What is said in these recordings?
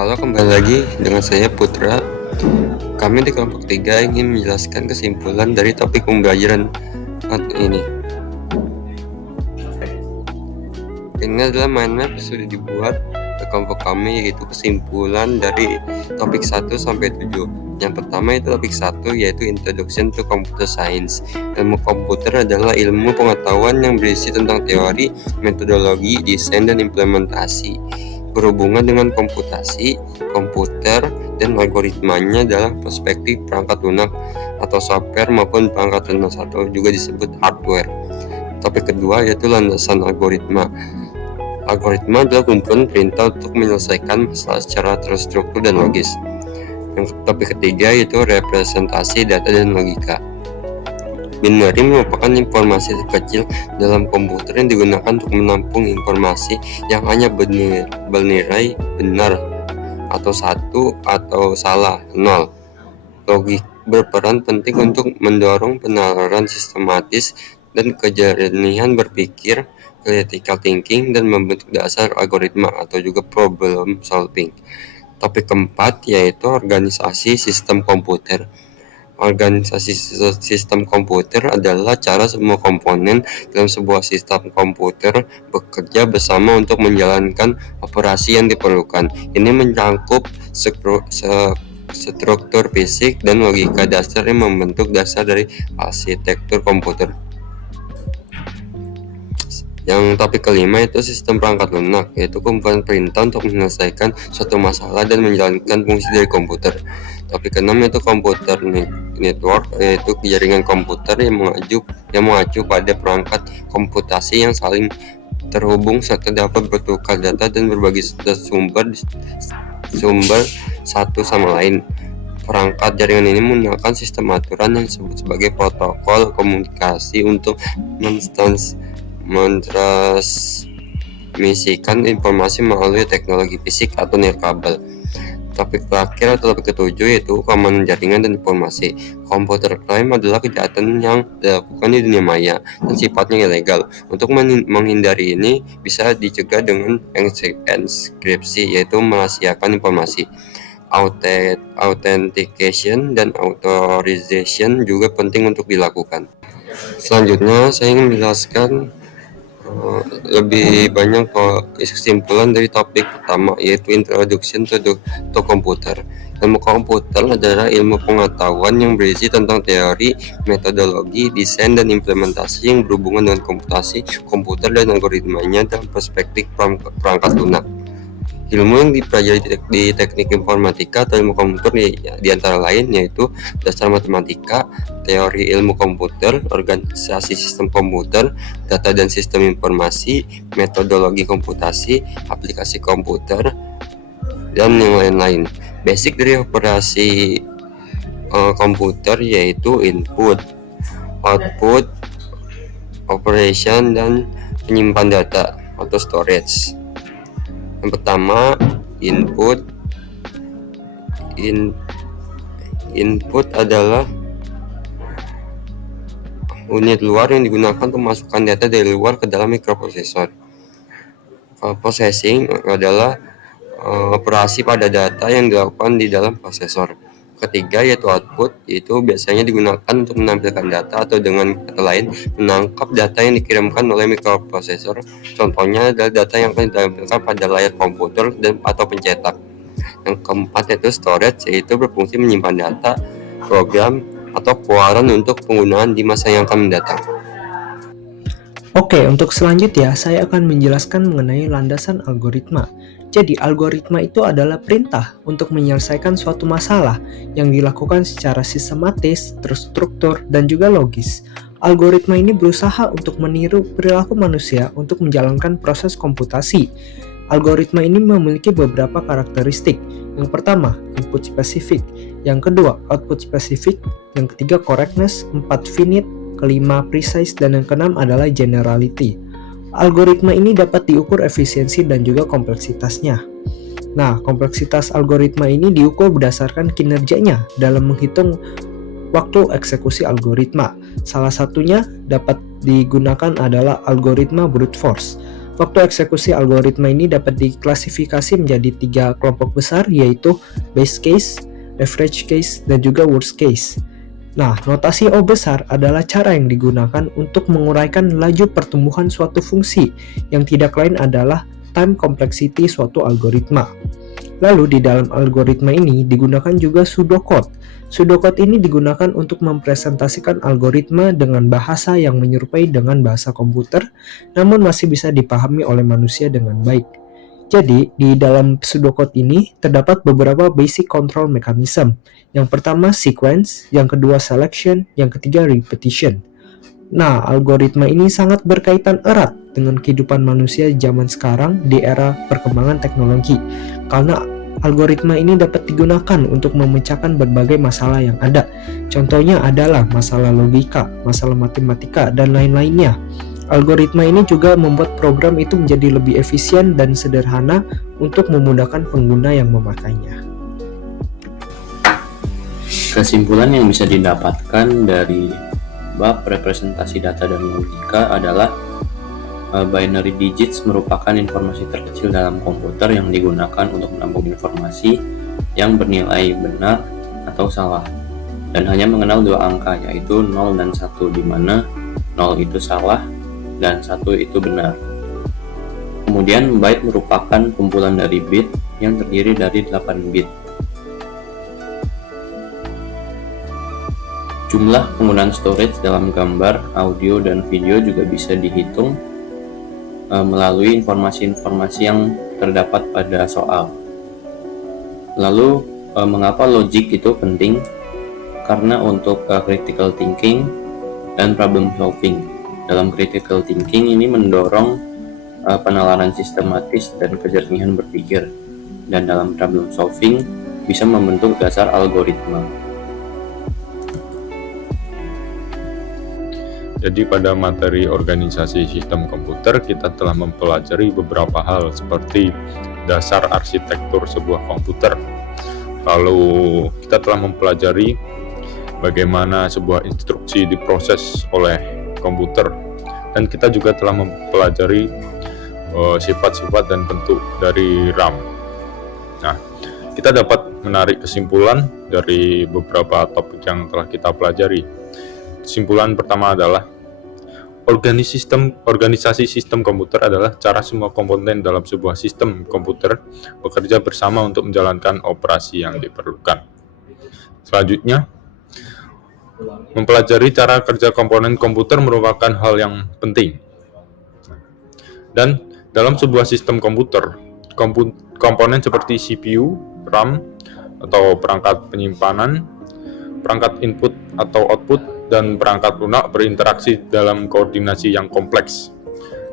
Halo, kembali lagi dengan saya Putra. Kami di kelompok 3 ingin menjelaskan kesimpulan dari topik pembelajaran ini. Ini adalah mind map sudah dibuat di kelompok kami, yaitu kesimpulan dari topik 1 sampai 7. Yang pertama itu topik 1, yaitu Introduction to Computer Science. Ilmu komputer adalah ilmu pengetahuan yang berisi tentang teori, metodologi, desain, dan implementasi berhubungan dengan komputasi, komputer, dan algoritmanya dalam perspektif perangkat lunak atau software maupun perangkat lunak atau juga disebut hardware. Topik kedua yaitu landasan algoritma. Algoritma adalah kumpulan perintah untuk menyelesaikan masalah secara terstruktur dan logis. Yang topik ketiga yaitu representasi data dan logika. Binary merupakan informasi terkecil dalam komputer yang digunakan untuk menampung informasi yang hanya bernilai benar atau satu atau salah, nol. Logik berperan penting untuk mendorong penalaran sistematis dan kejernihan berpikir, critical thinking, dan membentuk dasar algoritma atau juga problem solving. Topik keempat yaitu organisasi sistem komputer. Organisasi sistem komputer adalah cara semua komponen dalam sebuah sistem komputer bekerja bersama untuk menjalankan operasi yang diperlukan. Ini mencakup struktur fisik dan logika dasar yang membentuk dasar dari arsitektur komputer. Yang topik kelima itu sistem perangkat lunak, yaitu kumpulan perintah untuk menyelesaikan suatu masalah dan menjalankan fungsi dari komputer. Topik keenam yaitu komputer network, yaitu jaringan komputer yang mengacu pada perangkat komputasi yang saling terhubung serta dapat bertukar data dan berbagi sumber satu sama lain. Perangkat jaringan ini menggunakan sistem aturan yang disebut sebagai protokol komunikasi untuk mentransmisikan informasi melalui teknologi fisik atau nirkabel. Topik terakhir atau topik ketujuh yaitu keamanan jaringan dan informasi. Computer crime adalah kejahatan yang dilakukan di dunia maya dan sifatnya ilegal. Untuk menghindari ini bisa dicegah dengan enkripsi, yaitu merahasiakan informasi. Authentication dan authorization juga penting untuk dilakukan. Selanjutnya saya ingin menjelaskan lebih banyak kesimpulan dari topik pertama, yaitu Introduction to Computer. Ilmu komputer adalah ilmu pengetahuan yang berisi tentang teori, metodologi, desain, dan implementasi yang berhubungan dengan komputasi, komputer, dan algoritmanya dalam perspektif perangkat lunak. Ilmu yang dipelajari di teknik informatika atau ilmu komputer di antara lain yaitu dasar matematika, teori ilmu komputer, organisasi sistem komputer, data dan sistem informasi, metodologi komputasi, aplikasi komputer, dan yang lain-lain. Basic dari operasi komputer yaitu input, output, operation, dan penyimpan data atau storage. Yang pertama, input adalah unit luar yang digunakan untuk memasukkan data dari luar ke dalam mikroprosesor. Processing adalah operasi pada data yang dilakukan di dalam prosesor. Ketiga yaitu output, yaitu biasanya digunakan untuk menampilkan data atau dengan kata lain menangkap data yang dikirimkan oleh mikroprosesor. Contohnya adalah data yang akan ditampilkan pada layar komputer atau pencetak. Yang keempat yaitu storage, yaitu berfungsi menyimpan data, program, atau keluaran untuk penggunaan di masa yang akan mendatang. Oke, untuk selanjutnya saya akan menjelaskan mengenai landasan algoritma. Jadi, algoritma itu adalah perintah untuk menyelesaikan suatu masalah yang dilakukan secara sistematis, terstruktur, dan juga logis. Algoritma ini berusaha untuk meniru perilaku manusia untuk menjalankan proses komputasi. Algoritma ini memiliki beberapa karakteristik. Yang pertama, input spesifik. Yang kedua, output spesifik. Yang ketiga, correctness. 4, finite. Kelima, precise. Dan yang keenam adalah generality. Algoritma ini dapat diukur efisiensi dan juga kompleksitasnya. Nah, kompleksitas algoritma ini diukur berdasarkan kinerjanya dalam menghitung waktu eksekusi algoritma. Salah satunya dapat digunakan adalah algoritma brute force. Waktu eksekusi algoritma ini dapat diklasifikasi menjadi 3 kelompok besar, yaitu base case, average case, dan juga worst case. Nah, notasi O besar adalah cara yang digunakan untuk menguraikan laju pertumbuhan suatu fungsi, yang tidak lain adalah time complexity suatu algoritma. Lalu di dalam algoritma ini digunakan juga pseudocode. Pseudocode ini digunakan untuk mempresentasikan algoritma dengan bahasa yang menyerupai dengan bahasa komputer, namun masih bisa dipahami oleh manusia dengan baik. Jadi, di dalam pseudocode ini terdapat beberapa basic control mechanism. Yang pertama sequence, yang kedua selection, yang ketiga repetition. Nah, algoritma ini sangat berkaitan erat dengan kehidupan manusia zaman sekarang di era perkembangan teknologi, karena algoritma ini dapat digunakan untuk memecahkan berbagai masalah yang ada. Contohnya adalah masalah logika, masalah matematika, dan lain-lainnya. Algoritma ini juga membuat program itu menjadi lebih efisien dan sederhana untuk memudahkan pengguna yang memakainya. Kesimpulan yang bisa didapatkan dari bab representasi data dan logika adalah binary digits merupakan informasi terkecil dalam komputer yang digunakan untuk menampung informasi yang bernilai benar atau salah, dan hanya mengenal 2 angka, yaitu 0 dan 1, di mana 0 itu salah dan 1 itu benar. Kemudian byte merupakan kumpulan dari bit yang terdiri dari 8 bit. Jumlah penggunaan storage dalam gambar, audio, dan video juga bisa dihitung melalui informasi-informasi yang terdapat pada soal. Lalu, mengapa logic itu penting? Karena untuk critical thinking dan problem solving. Dalam critical thinking ini mendorong penalaran sistematis dan kejernihan berpikir, dan dalam problem solving bisa membentuk dasar algoritma. Jadi pada materi organisasi sistem komputer kita telah mempelajari beberapa hal seperti dasar arsitektur sebuah komputer. Lalu kita telah mempelajari bagaimana sebuah instruksi diproses oleh komputer, dan kita juga telah mempelajari sifat-sifat dan bentuk dari RAM. Nah, kita dapat menarik kesimpulan dari beberapa topik yang telah kita pelajari. Kesimpulan pertama adalah organisasi sistem komputer adalah cara semua komponen dalam sebuah sistem komputer bekerja bersama untuk menjalankan operasi yang diperlukan. Selanjutnya, mempelajari cara kerja komponen komputer merupakan hal yang penting. Dan dalam sebuah sistem komputer, komponen seperti CPU, RAM, atau perangkat penyimpanan, perangkat input atau output, dan perangkat lunak berinteraksi dalam koordinasi yang kompleks.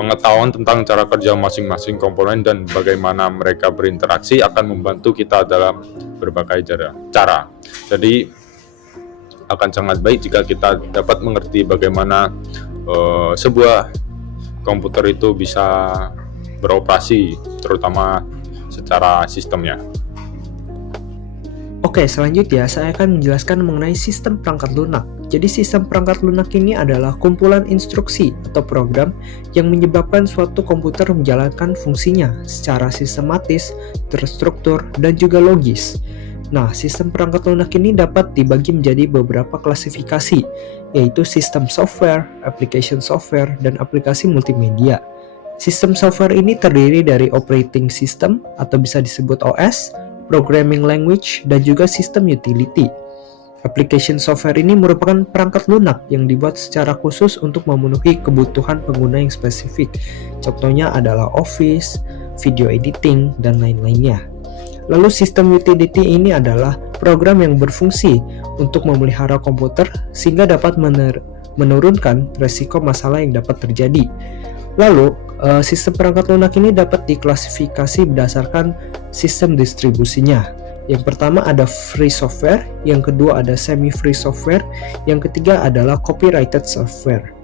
Pengetahuan tentang cara kerja masing-masing komponen dan bagaimana mereka berinteraksi akan membantu kita dalam berbagai cara. Jadi, akan sangat baik jika kita dapat mengerti bagaimana sebuah komputer itu bisa beroperasi, terutama secara sistemnya. Oke, selanjutnya saya akan menjelaskan mengenai sistem perangkat lunak. Jadi sistem perangkat lunak ini adalah kumpulan instruksi atau program yang menyebabkan suatu komputer menjalankan fungsinya secara sistematis, terstruktur, dan juga logis. Nah, sistem perangkat lunak ini dapat dibagi menjadi beberapa klasifikasi, yaitu sistem software, application software, dan aplikasi multimedia. Sistem software ini terdiri dari operating system atau bisa disebut OS, programming language, dan juga sistem utility. Application software ini merupakan perangkat lunak yang dibuat secara khusus untuk memenuhi kebutuhan pengguna yang spesifik. Contohnya adalah Office, video editing, dan lain-lainnya. Lalu sistem utility ini adalah program yang berfungsi untuk memelihara komputer sehingga dapat menurunkan resiko masalah yang dapat terjadi. Lalu, sistem perangkat lunak ini dapat diklasifikasi berdasarkan sistem distribusinya. Yang pertama ada free software, yang kedua ada semi-free software, yang ketiga adalah copyrighted software.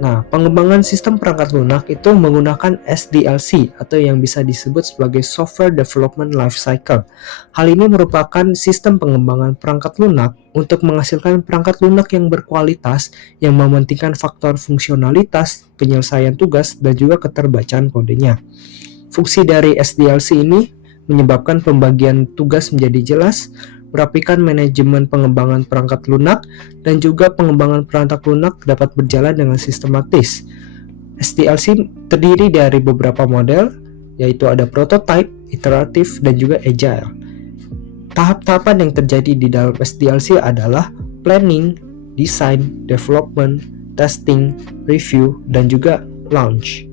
Nah, pengembangan sistem perangkat lunak itu menggunakan SDLC atau yang bisa disebut sebagai Software Development Lifecycle. Hal ini merupakan sistem pengembangan perangkat lunak untuk menghasilkan perangkat lunak yang berkualitas yang mementingkan faktor fungsionalitas, penyelesaian tugas, dan juga keterbacaan kodenya. Fungsi dari SDLC ini menyebabkan pembagian tugas menjadi jelas, merapikan manajemen pengembangan perangkat lunak, dan juga pengembangan perangkat lunak dapat berjalan dengan sistematis. SDLC terdiri dari beberapa model, yaitu ada prototype, iteratif, dan juga agile. Tahap-tahapan yang terjadi di dalam SDLC adalah planning, design, development, testing, review, dan juga launch.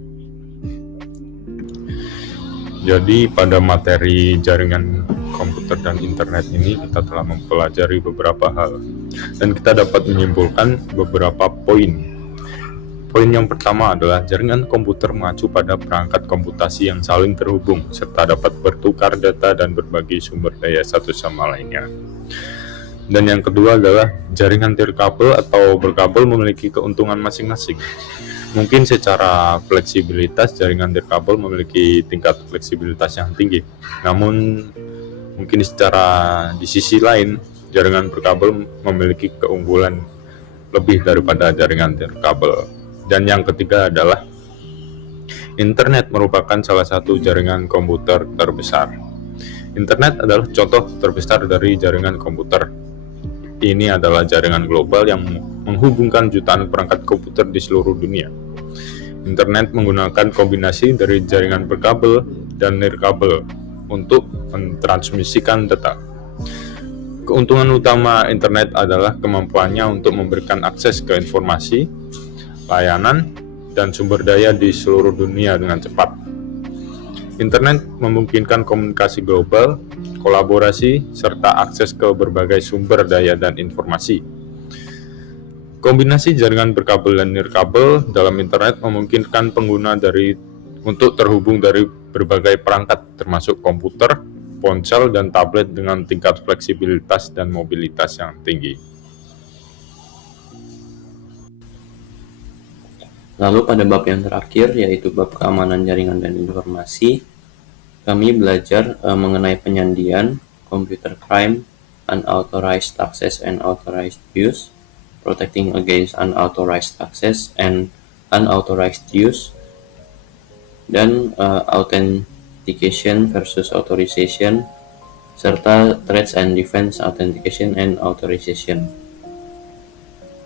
Jadi pada materi jaringan komputer dan internet ini kita telah mempelajari beberapa hal dan kita dapat menyimpulkan beberapa poin. Poin yang pertama adalah jaringan komputer mengacu pada perangkat komputasi yang saling terhubung serta dapat bertukar data dan berbagi sumber daya satu sama lainnya. Dan yang kedua adalah jaringan nirkabel atau berkabel memiliki keuntungan masing-masing. Mungkin secara fleksibilitas jaringan nirkabel memiliki tingkat fleksibilitas yang tinggi. Namun mungkin di sisi lain jaringan berkabel memiliki keunggulan lebih daripada jaringan nirkabel. Dan yang ketiga adalah internet merupakan salah satu jaringan komputer terbesar. Internet adalah contoh terbesar dari jaringan komputer. Ini adalah jaringan global yang menghubungkan jutaan perangkat komputer di seluruh dunia. Internet menggunakan kombinasi dari jaringan berkabel dan nirkabel untuk mentransmisikan data. Keuntungan utama internet adalah kemampuannya untuk memberikan akses ke informasi, layanan, dan sumber daya di seluruh dunia dengan cepat. Internet memungkinkan komunikasi global, kolaborasi, serta akses ke berbagai sumber daya dan informasi. Kombinasi jaringan berkabel dan nirkabel dalam internet memungkinkan pengguna untuk terhubung dari berbagai perangkat, termasuk komputer, ponsel, dan tablet dengan tingkat fleksibilitas dan mobilitas yang tinggi. Lalu pada bab yang terakhir, yaitu bab keamanan jaringan dan informasi, kami belajar mengenai penyandian, computer crime, unauthorized access and authorized use, protecting against unauthorized access and unauthorized use, dan authentication versus authorization, serta threats and defense authentication and authorization.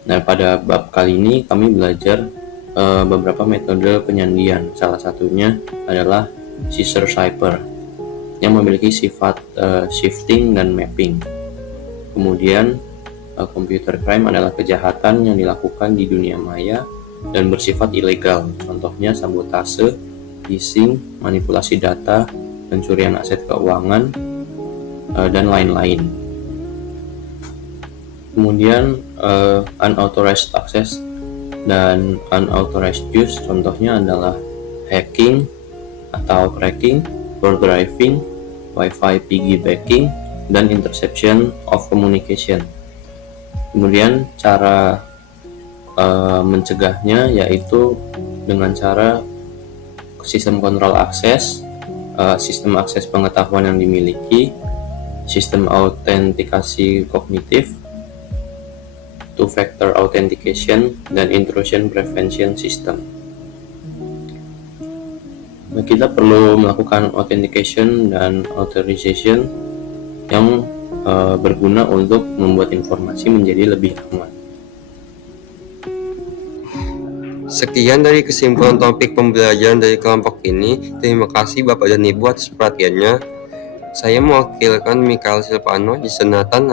Nah, pada bab kali ini kami belajar beberapa metode penyandian. Salah satunya adalah Caesar cipher yang memiliki sifat shifting dan mapping. Kemudian computer crime adalah kejahatan yang dilakukan di dunia maya dan bersifat ilegal. Contohnya sabotase, phishing, manipulasi data, pencurian aset keuangan, dan lain-lain. Kemudian unauthorized access dan unauthorized use, contohnya adalah hacking atau cracking, for driving, Wi-Fi piggybacking, dan interception of communication. Kemudian cara mencegahnya yaitu dengan cara sistem kontrol akses, sistem akses pengetahuan yang dimiliki, sistem autentikasi kognitif, two-factor authentication, dan intrusion prevention system. Nah, kita perlu melakukan authentication dan authorization yang berguna untuk membuat informasi menjadi lebih aman. Sekian dari kesimpulan topik pembelajaran dari kelompok ini. Terima kasih Bapak dan Ibu atas perhatiannya. Saya mewakilkan Mikael Silvano di Senatan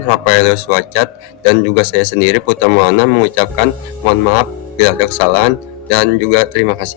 Rafaelus Wacat, dan juga saya sendiri Putra Maulana mengucapkan mohon maaf bila ada kesalahan dan juga terima kasih.